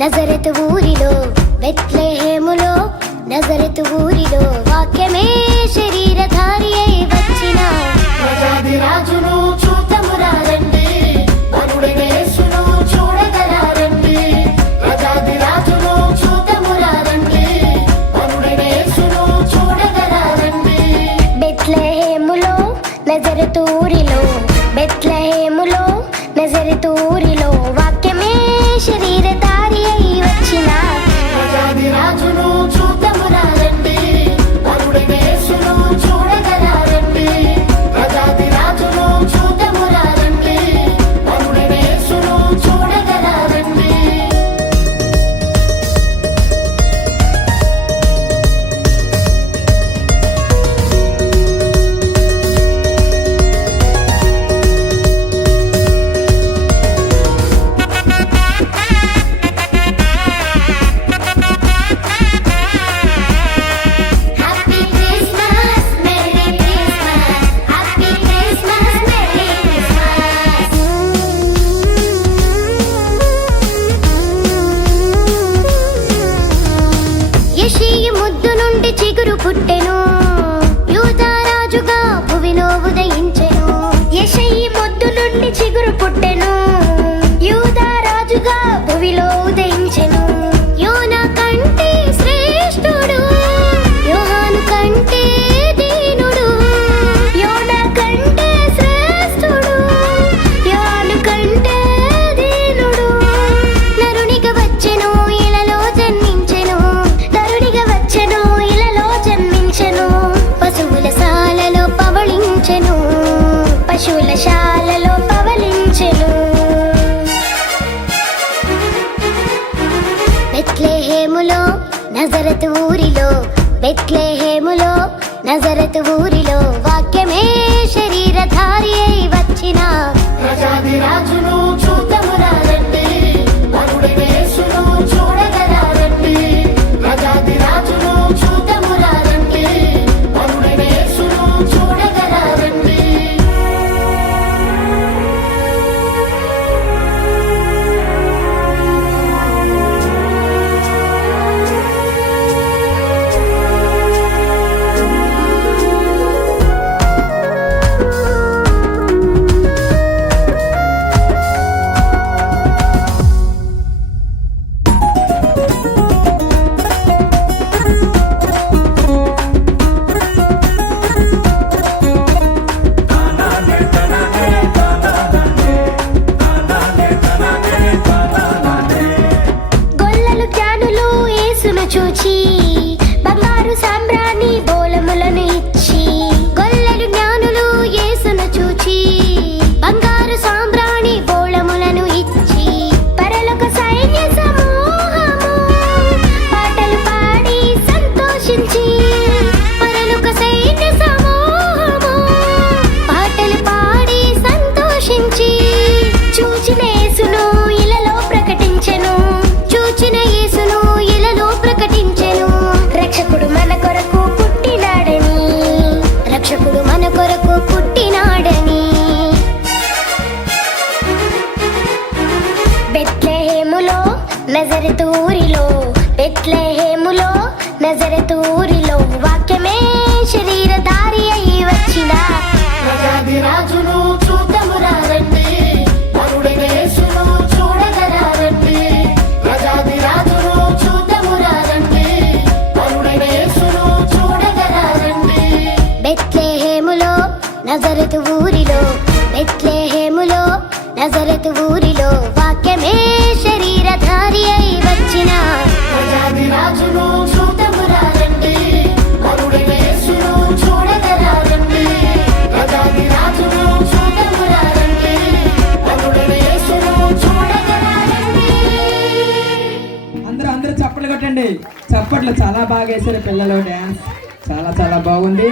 నజరతు ఊరిలో బెత్లెహేములో నజరతు ఊరిలో వాక్యమే శరీరధారి అయి వచ్చిన ప్రజాది రాజును చూతమురారండి వరుడైన యేసును చూడగలారండి ప్రజాది రాజును చూతమురారండి వరుడైన యేసును చూడగలారండి బెత్లెహేములో నజరతు ఊరిలో బెత్లెహేములో నజరతు ఊరిలో వాక్యమే శరీరధారి అయి వచ్చిన ప్రజాది రాజును చూతమురారండి వరుడైన యేసును చూడగలారండి ప్రజాది రాజును చూతమురారండి వరుడైన యేసును చూడగలారండి యెషయి ముద్దు నుండి చిగురు పుట్టెను యూదారాజుగా భువిలో ఉదయించెను యెషయి ముద్దు నుండి చిగురు పుట్టెను యూదారాజుగా భువిలో ఉదయించెను యోనా కంటే శ్రేష్ఠుడు యోహాను కంటే దీనుడు యోనా కంటే శ్రేష్ఠుడు యోహాను కంటే దీనుడు నరునిగా వచ్చెను ఇలలో జన్మించెను నరునిగా వచ్చెను ఇలలో జన్మించెను పశువుల శాలలో పవళించెను పశువుల శాలలో పవళించెను బెత్లెహేములో నజరతు ఊరిలో బెత్లెహేములో నజరతు ఊరిలో వాక్యమే శరీరధారి అయి వచ్చిన ప్రజాది రాజును చూతమురారండి వరుడైన యేసును చూడగలారండి ప్రజాది రాజును చూతమురారండి వరుడైన యేసును చూడగలారండి గొల్లలు జ్ఞానులు యేసును చూచి బంగారు సాంబ్రాణి బోళములను ఇచ్చి గొల్లలు జ్ఞానులు యేసును చూచి బంగారు సాంబ్రాణి బోళములను ఇచ్చి పరలోక సైన్య సమూహము పాటలు పాడి సంతోషించి పరలోక సైన్య సమూహము పాటలు పాడి సంతోషించి చూచిన యేసును ఇలలో ప్రకటించెను చూచిన యేసును ఇలలో ప్రకటించెను రక్షకుడు మన కొరకు పుట్టినాడని రక్షకుడు మన కొరకు పుట్టినాడని బెత్లెహేములో నజరతు ఊరిలో బెత్లెహేములో నజరతు ఊరిలో వాక్యమే శరీరధారి అయి వచ్చిన ప్రజాది రాజును చూతమురారండి వరుడైన యేసును చూడగలారండి ప్రజాది రాజును చూతమురారండి వరుడైన యేసును చూడగలారండి బెత్లెహేములో నజరతు ఊరిలో బెత్లెహేములో నజరతు ఊరిలో వాక్యమే శరీరధారి అయి వచ్చిన ప్రజాది రాజును చూత చప్పట్లు చాలా బాగా వేశారు పిల్లలు డ్యాన్స్ చాలా చాలా బాగుంది